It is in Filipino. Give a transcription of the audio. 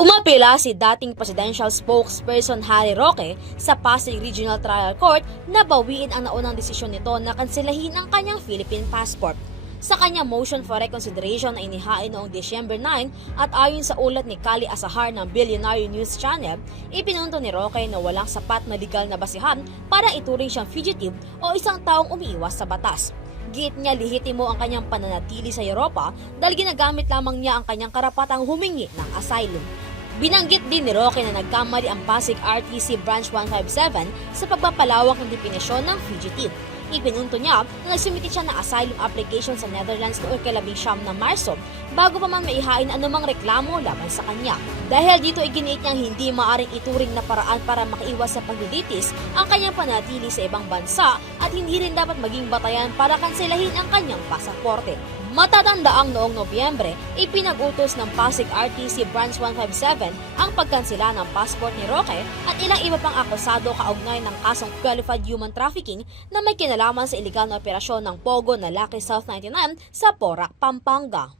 Umapela si dating presidential spokesperson Harry Roque sa Pasig Regional Trial Court na bawiin ang naunang desisyon nito na kanselahin ang kanyang Philippine passport. Sa kanyang motion for reconsideration na inihain noong December 9 at ayon sa ulat ni Kali Asahar ng Billionaire News Channel, ipinunto ni Roque na walang sapat na legal na basihan para ituring siyang fugitive o isang taong umiiwas sa batas. Giit niya lehitimo ang kanyang pananatili sa Europa dahil ginagamit lamang niya ang kanyang karapatang humingi ng asylum. Binanggit din ni Roque na nagkamali ang Pasig RTC Branch 157 sa pagpapalawak ng definisyon ng fugitive. Ipinunto niya na nagsumiti siya ng asylum application sa Netherlands noong 19 ng Marso bago pa man maihain anumang reklamo laban sa kanya. Dahil dito iginiit niyang hindi maaring ituring na paraan para makaiwas sa paglilitis ang kanyang panatili sa ibang bansa at hindi rin dapat maging batayan para kanselahin ang kanyang pasaporte. Matatandaang noong Nobyembre, ipinag-utos ng Pasig RTC Branch 157 ang pagkansela ng passport ni Roque at ilang iba pang akusado kaugnay ng kasong qualified human trafficking na may kinalaman sa iligal na operasyon ng Pogo na Lucky South 99 sa Porac, Pampanga.